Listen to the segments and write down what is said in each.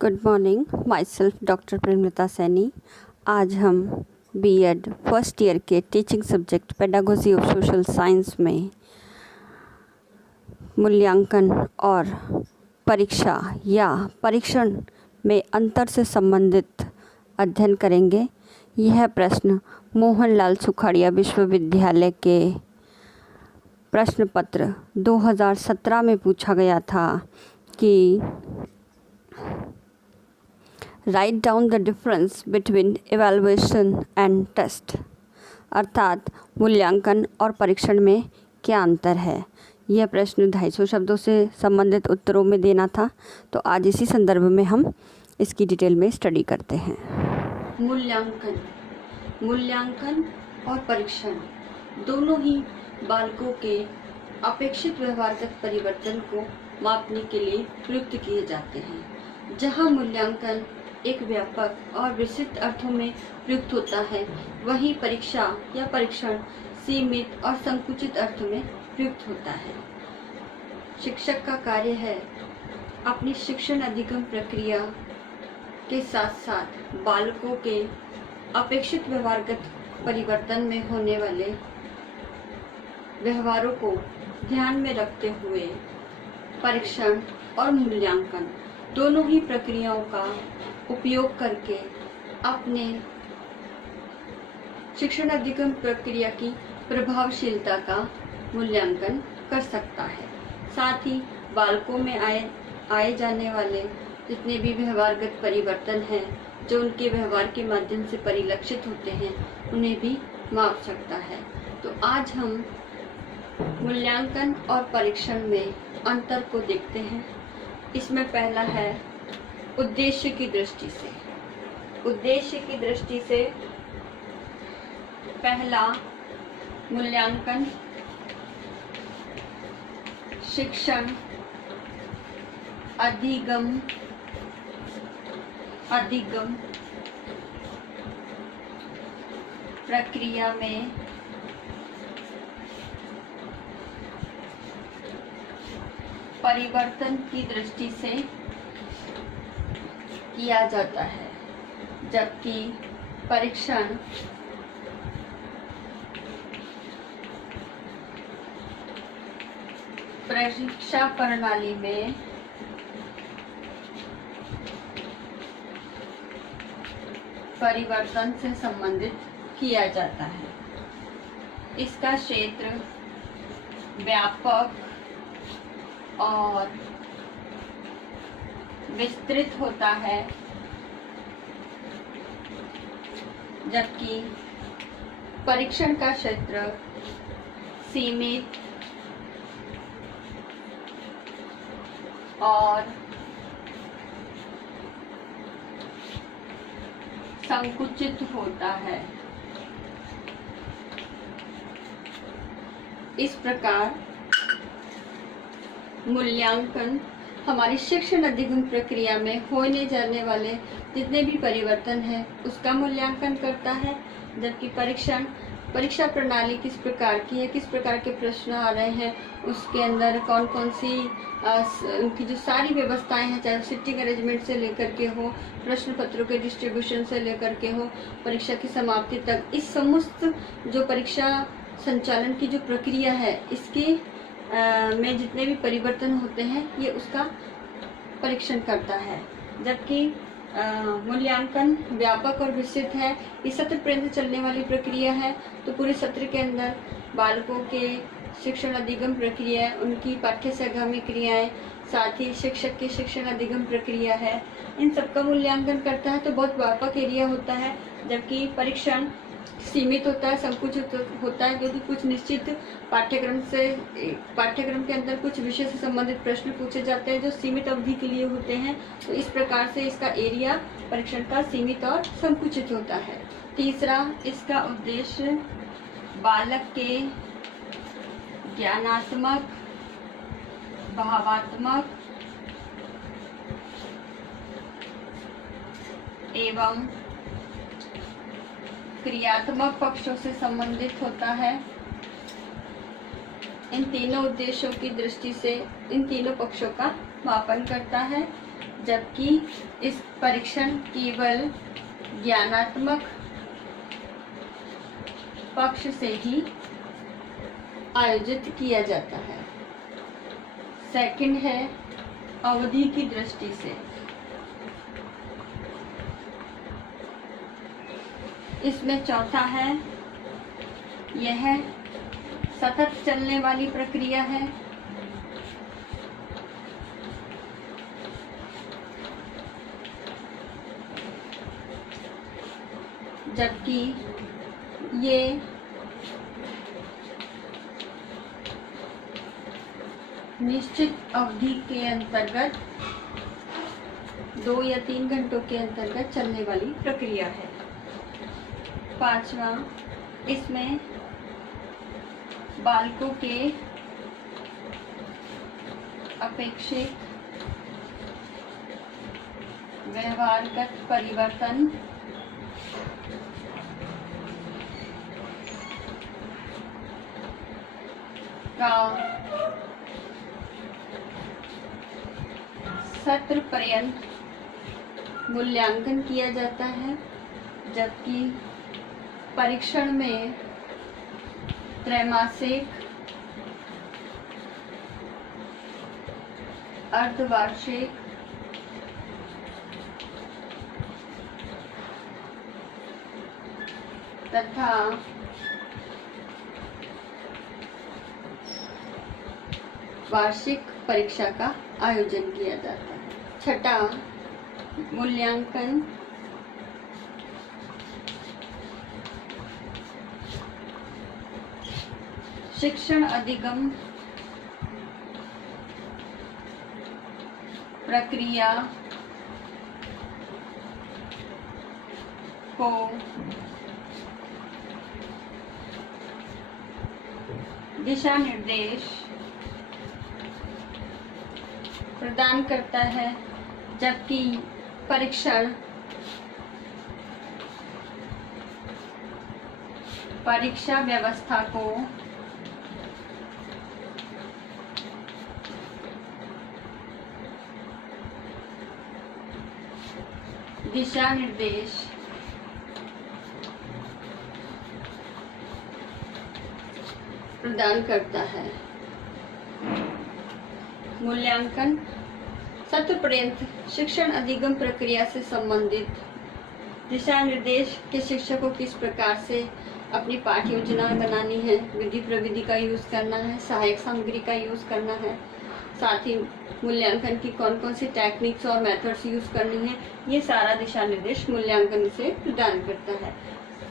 Good morning, my self doctor Premlata Saini. आज हम BEd first year के teaching subject pedagogy of social science में मूल्यांकन और परीक्षा या परीक्षण में अंतर से संबंधित अध्ययन करेंगे। यह प्रश्न मोहनलाल सुखाड़िया विश्वविद्यालय के प्रश्न पत्र 2017 में पूछा गया था कि write down the difference between evaluation and test, अर्थात मूल्यांकन और परीक्षण में क्या अंतर है। यह प्रश्न 250 शब्दों से संबंधित उत्तरों में देना था, तो आज इसी संदर्भ में हम इसकी डिटेल में स्टडी करते हैं। मूल्यांकन और परीक्षण दोनों ही बालकों के अपेक्षित व्यवहारगत परिवर्तन को मापने के लिए प्रयुक्त किए जाते हैं। जहां मूल्यांकन एक व्यापक और विस्तृत अर्थों में प्रयुक्त होता है, वहीं परीक्षा या परीक्षण सीमित और संकुचित अर्थ में प्रयुक्त होता है। शिक्षक का कार्य है अपनी शिक्षण अधिगम प्रक्रिया के साथ साथ बालकों के अपेक्षित व्यवहारगत परिवर्तन में होने वाले व्यवहारों को ध्यान में रखते हुए परीक्षण और मूल्यांकन दोनों ही प्रक्रियाओं का उपयोग करके अपने शिक्षण अधिगम प्रक्रिया की प्रभावशीलता का मूल्यांकन कर सकता है। साथ ही बालकों में आए जाने वाले जितने भी व्यवहारगत परिवर्तन हैं, जो उनके व्यवहार के माध्यम से परिलक्षित होते हैं, उन्हें भी माप सकता है। तो आज हम मूल्यांकन और परीक्षण में अंतर को देखते हैं। इसमें पहला है उद्देश्य की दृष्टि से। उद्देश्य की दृष्टि से पहला, मूल्यांकन शिक्षण अधिगम प्रक्रिया में परिवर्तन की दृष्टि से किया जाता है, जबकि परीक्षण परीक्षा प्रणाली में परिवर्तन से संबंधित किया जाता है। इसका क्षेत्र व्यापक और विस्तृत होता है, जबकि परीक्षण का क्षेत्र सीमित और संकुचित होता है। इस प्रकार मूल्यांकन हमारी शिक्षण अधिगम प्रक्रिया में होने जाने वाले जितने भी परिवर्तन हैं, उसका मूल्यांकन करता है, जबकि परीक्षण परीक्षा प्रणाली किस प्रकार की है, किस प्रकार के प्रश्न आ रहे हैं, उसके अंदर कौन कौन सी उनकी जो सारी व्यवस्थाएं हैं, चाहे सिटिंग अरेंजमेंट से लेकर के हो, प्रश्न पत्रों के डिस्ट्रीब्यूशन से लेकर के हो, परीक्षा की समाप्ति तक, इस समस्त जो परीक्षा संचालन की जो प्रक्रिया है, इसके में जितने भी परिवर्तन होते हैं, ये उसका परीक्षण करता है। जबकि मूल्यांकन व्यापक और विस्तृत है। इस सत्र पर्यंत चलने वाली प्रक्रिया है, तो पूरे सत्र के अंदर बालकों के शिक्षण अधिगम प्रक्रिया, उनकी पाठ्य सहगामी क्रियाएं, साथ ही शिक्षक के शिक्षण अधिगम प्रक्रिया है, इन सबका मूल्यांकन करता है। तो बहुत व्यापक एरिया होता है, जबकि परीक्षण सीमित होता है, संकुचित होता है, क्योंकि कुछ निश्चित पाठ्यक्रम के अंदर कुछ विषय से संबंधित प्रश्न पूछे जाते हैं, जो सीमित अवधि के लिए होते हैं। तो इस प्रकार से इसका एरिया परीक्षण का सीमित और संकुचित होता है। तीसरा, इसका उद्देश्य बालक के ज्ञानात्मक, भावात्मक एवं क्रियात्मक पक्षों से संबंधित होता है। इन तीनों उद्देश्यों की दृष्टि से इन तीनों पक्षों का मापन करता है। जबकि इस परीक्षण केवल ज्ञानात्मक पक्ष से ही आयोजित किया जाता है। सेकंड है अवधि की दृष्टि से। इसमें चौथा है, यह सतत चलने वाली प्रक्रिया है। जबकि ये निश्चित अवधि के अंतर्गत 2 या 3 घंटों के अंतर्गत चलने वाली प्रक्रिया है। पांचवा, इसमें बालकों के अपेक्षित व्यवहारगत परिवर्तन का सत्र पर्यंत मूल्यांकन किया जाता है। जबकि परीक्षण में त्रैमासिक, अर्धवार्षिक, तथा वार्षिक परीक्षा का आयोजन किया जाता है। छठा, मूल्यांकन शिक्षण अधिगम प्रक्रिया को दिशा निर्देश प्रदान करता है। जबकि परीक्षण परीक्षा व्यवस्था को दिशा निर्देश प्रदान करता है। मूल्यांकन सत्र पर्यंत शिक्षण अधिगम प्रक्रिया से संबंधित दिशा निर्देश के शिक्षक को किस प्रकार से अपनी पाठ्य योजना बनानी है, विधि प्रविधि का यूज करना है, सहायक सामग्री का यूज करना है, साथ ही मूल्यांकन की कौन कौन सी टेक्निक्स और मेथड्स यूज करनी है, ये सारा दिशा निर्देश मूल्यांकन से प्रदान करता है।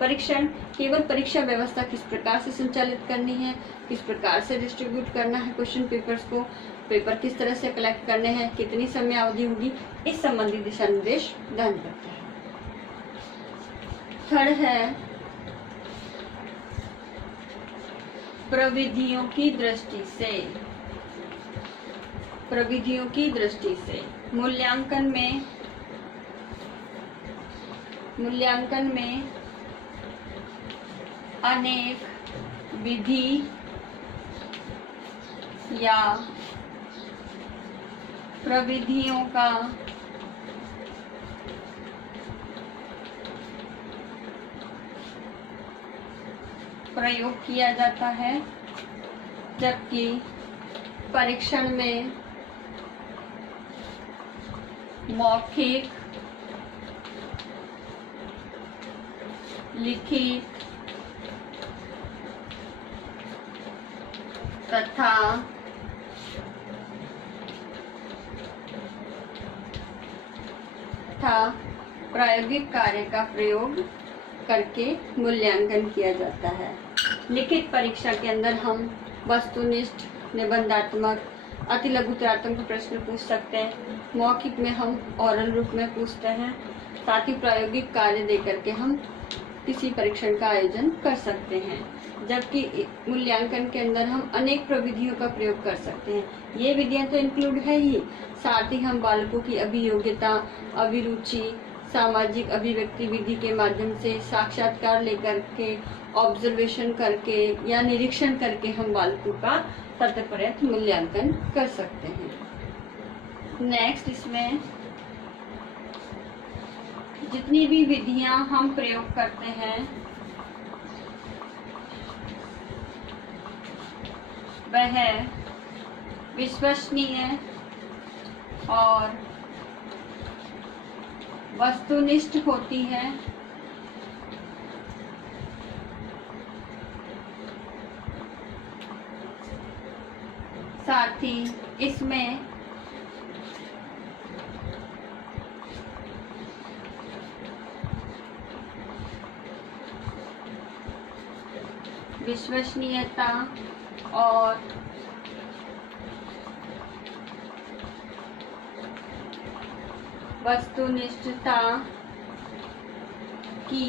परीक्षण केवल परीक्षा व्यवस्था किस प्रकार से संचालित करनी है, किस प्रकार से डिस्ट्रीब्यूट करना है क्वेश्चन पेपर्स को, पेपर किस तरह से कलेक्ट करने हैं, कितनी समय अवधि होगी, इस संबंधी दिशा निर्देश प्रदान करता है। थर्ड है प्रविधियों की दृष्टि से। प्रविधियों की दृष्टि से मूल्यांकन में अनेक विधि या प्रविधियों का प्रयोग किया जाता है। जबकि परीक्षण में मौखिक, लिखित तथा प्रायोगिक कार्य का प्रयोग करके मूल्यांकन किया जाता है। लिखित परीक्षा के अंदर हम वस्तुनिष्ठ, निबंधात्मक, अति लघुतरात्मक प्रश्न पूछ सकते हैं। मौखिक में हम ओरल रूप में पूछते हैं। साथ ही प्रायोगिक कार्य देकर के हम किसी परीक्षण का आयोजन कर सकते हैं। जबकि मूल्यांकन के अंदर हम अनेक प्रविधियों का प्रयोग कर सकते हैं। ये विधियां तो इंक्लूड है ही, साथ ही हम बालकों की अभियोग्यता, अभिरुचि, सामाजिक अभिव्यक्ति विधि के माध्यम से साक्षात्कार लेकर के, ऑब्जर्वेशन करके या निरीक्षण करके हम बालकों का सत्र पर्यंत मूल्यांकन कर सकते हैं। नेक्स्ट इसमें जितनी भी विधियां हम प्रयोग करते हैं वह विश्वसनीय और वस्तुनिष्ठ होती है। साथ ही इसमें विश्वसनीयता और वस्तुनिष्ठता की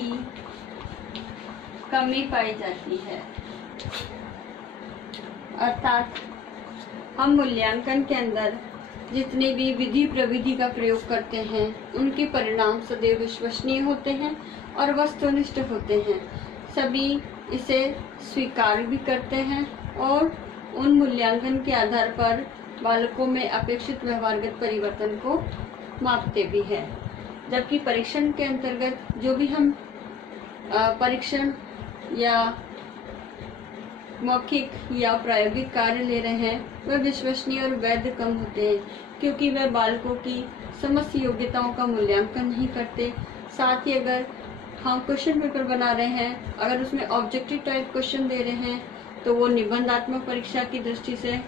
कमी पाई जाती है। अर्थात हम मूल्यांकन के अंदर जितने भी विधि प्रविधि का प्रयोग करते हैं उनके परिणाम सदैव विश्वसनीय होते हैं और वस्तुनिष्ठ होते हैं। सभी इसे स्वीकार भी करते हैं और उन मूल्यांकन के आधार पर बालकों में अपेक्षित व्यवहारगत परिवर्तन को मापते भी हैं। जबकि परीक्षण के अंतर्गत जो भी हम परीक्षण या मौखिक या प्रायोगिक कार्य ले रहे हैं वह विश्वसनीय और वैध कम होते हैं, क्योंकि वह बालकों की समस्त योग्यताओं का मूल्यांकन नहीं करते। साथ ही अगर हम क्वेश्चन पेपर बना रहे हैं, अगर उसमें ऑब्जेक्टिव टाइप क्वेश्चन दे रहे हैं तो वो निबंधात्मक परीक्षा की दृष्टि से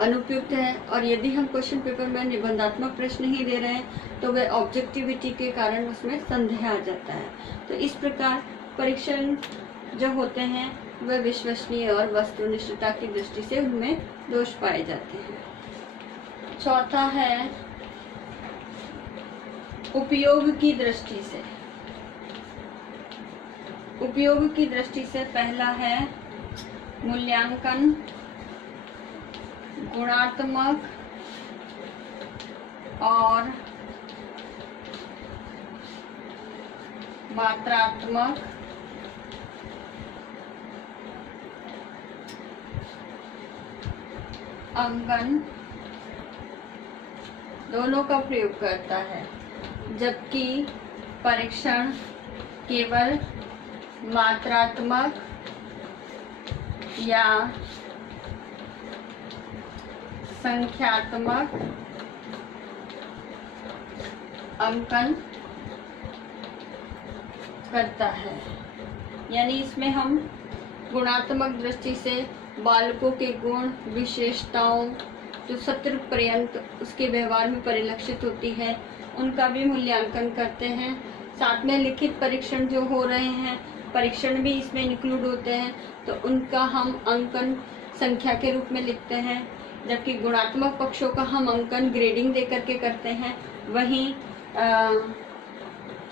अनुपयुक्त है, और यदि हम क्वेश्चन पेपर में निबंधात्मक प्रश्न ही दे रहे हैं तो वह ऑब्जेक्टिविटी के कारण उसमें संदेह आ जाता है। तो इस प्रकार परीक्षण जो होते हैं वह विश्वसनीय और वस्तुनिष्ठता की दृष्टि से उनमें दोष पाए जाते हैं। चौथा है उपयोग की दृष्टि से। उपयोग की दृष्टि से पहला है मूल्यांकन गुणात्मक और मात्रात्मक अंकन दोनों का प्रयोग करता है, जबकि परीक्षण केवल मात्रात्मक या संख्यात्मक अंकन करता है। यानी इसमें हम गुणात्मक दृष्टि से बालकों के गुण विशेषताओं जो सत्र पर्यंत उसके व्यवहार में परिलक्षित होती है उनका भी मूल्यांकन करते हैं। साथ में लिखित परीक्षण जो हो रहे हैं, परीक्षण भी इसमें इंक्लूड होते हैं, तो उनका हम अंकन संख्या के रूप में लिखते हैं। जबकि गुणात्मक पक्षों का हम अंकन ग्रेडिंग दे करके करते हैं, वहीं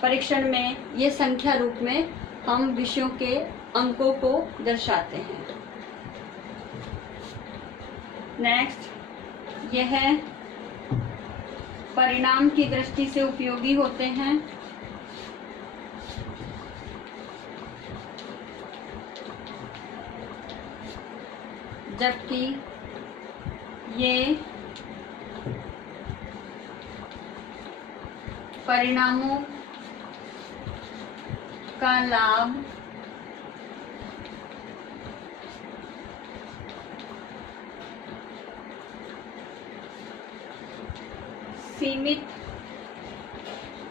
परीक्षण में ये संख्या रूप में हम विषयों के अंकों को दर्शाते हैं। नेक्स्ट यह परिणाम की दृष्टि से उपयोगी होते हैं। जबकि ये परिणामों का लाभ सीमित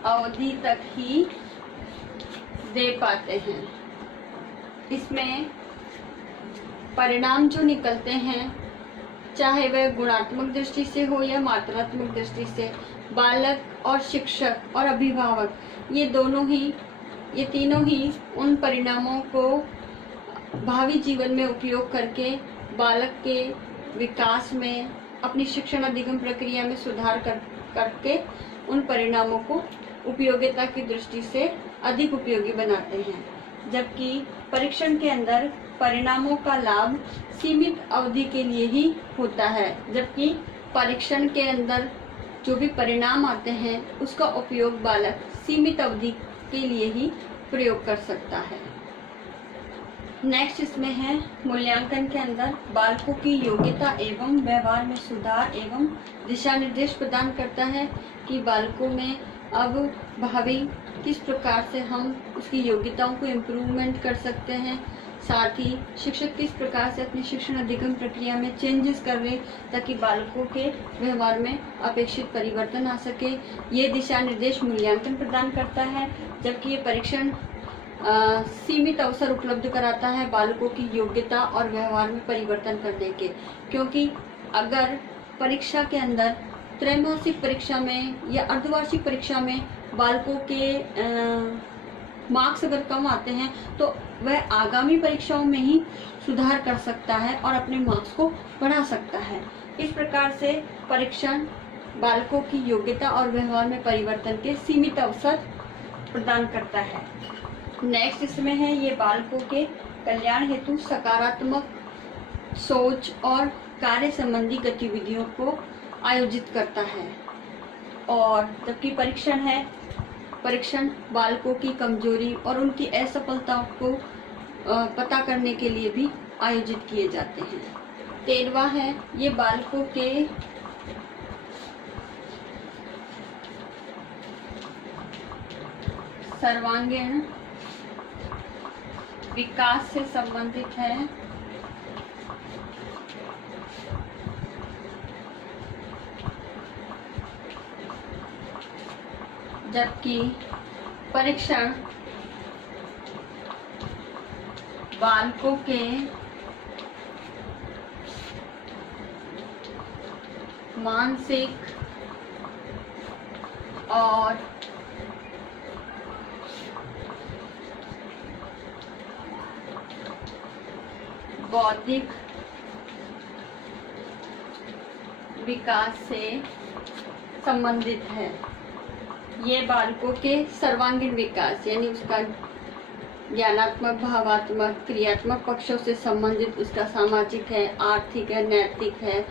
अवधि तक ही दे पाते हैं। इसमें परिणाम जो निकलते हैं, चाहे वह गुणात्मक दृष्टि से हो या मात्रात्मक दृष्टि से, बालक और शिक्षक और अभिभावक ये तीनों ही उन परिणामों को भावी जीवन में उपयोग करके बालक के विकास में, अपनी शिक्षण अधिगम प्रक्रिया में सुधार करके उन परिणामों को उपयोगिता की दृष्टि से अधिक उपयोगी बनाते हैं। जबकि परीक्षण के अंदर परिणामों का लाभ सीमित अवधि के लिए ही होता है, जबकि परीक्षण के अंदर जो भी परिणाम आते हैं उसका उपयोग बालक सीमित अवधि के लिए ही प्रयोग कर सकता है। नेक्स्ट इसमें है मूल्यांकन के अंदर बालकों की योग्यता एवं व्यवहार में सुधार एवं दिशा निर्देश प्रदान करता है कि बालकों में अब भावी किस प्रकार से हम उसकी योग्यताओं को इम्प्रूवमेंट कर सकते हैं, साथ ही शिक्षक किस प्रकार से अपनी शिक्षण अधिगम प्रक्रिया में चेंजेस कर रहे ताकि बालकों के व्यवहार में अपेक्षित परिवर्तन आ सके। ये दिशा निर्देश मूल्यांकन प्रदान करता है, जबकि ये परीक्षण सीमित अवसर उपलब्ध कराता है बालकों की योग्यता और व्यवहार में परिवर्तन करने के। क्योंकि अगर परीक्षा के अंदर त्रैमासिक परीक्षा में या अर्धवार्षिक परीक्षा में बालकों के मार्क्स अगर कम आते हैं तो वह आगामी परीक्षाओं में ही सुधार कर सकता है और अपने मार्क्स को बढ़ा सकता है। इस प्रकार से परीक्षण बालकों की योग्यता और व्यवहार में परिवर्तन के सीमित अवसर प्रदान करता है। नेक्स्ट इसमें है ये बालकों के कल्याण हेतु सकारात्मक सोच और कार्य संबंधी गतिविधियों को आयोजित करता है। और जबकि परीक्षण बालकों की कमजोरी और उनकी असफलताओं को पता करने के लिए भी आयोजित किए जाते हैं। 13वां है ये बालकों के सर्वांगीण विकास से संबंधित है। जबकि परीक्षण बालकों के मानसिक और बौद्धिक विकास से संबंधित है। ये बालकों के सर्वांगीण विकास यानी उसका ज्ञानात्मक, भावात्मक, क्रियात्मक पक्षों से संबंधित, उसका सामाजिक है, आर्थिक है, नैतिक है,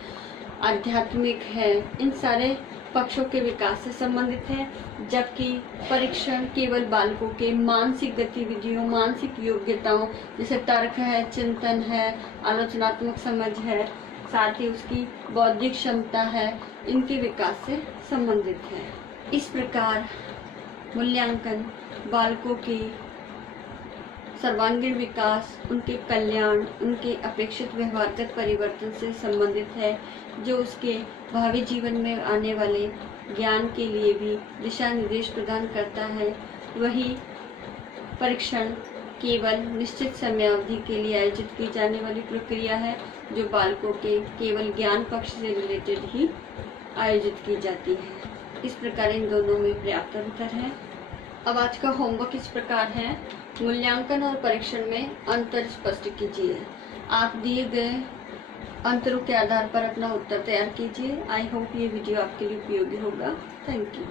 आध्यात्मिक है, इन सारे पक्षों के विकास से संबंधित है। जबकि परीक्षण केवल बालकों के मानसिक गतिविधियों, मानसिक योग्यताओं जैसे तर्क है, चिंतन है, आलोचनात्मक समझ है, साथ ही उसकी बौद्धिक क्षमता है, इनके विकास से संबंधित है। इस प्रकार मूल्यांकन बालकों के सर्वांगीण विकास, उनके कल्याण, उनके अपेक्षित व्यवहारगत परिवर्तन से संबंधित है, जो उसके भावी जीवन में आने वाले ज्ञान के लिए भी दिशा निर्देश प्रदान करता है। वही परीक्षण केवल निश्चित समय अवधि के लिए आयोजित की जाने वाली प्रक्रिया है, जो बालकों के केवल ज्ञान पक्ष से रिलेटेड ही आयोजित की जाती है। इस प्रकार इन दोनों में पर्याप्त अंतर है। अब आज का होमवर्क इस प्रकार है, मूल्यांकन और परीक्षण में अंतर स्पष्ट कीजिए। आप दिए गए अंतरों के आधार पर अपना उत्तर तैयार कीजिए। आई होप ये वीडियो आपके लिए उपयोगी होगा। Thank you.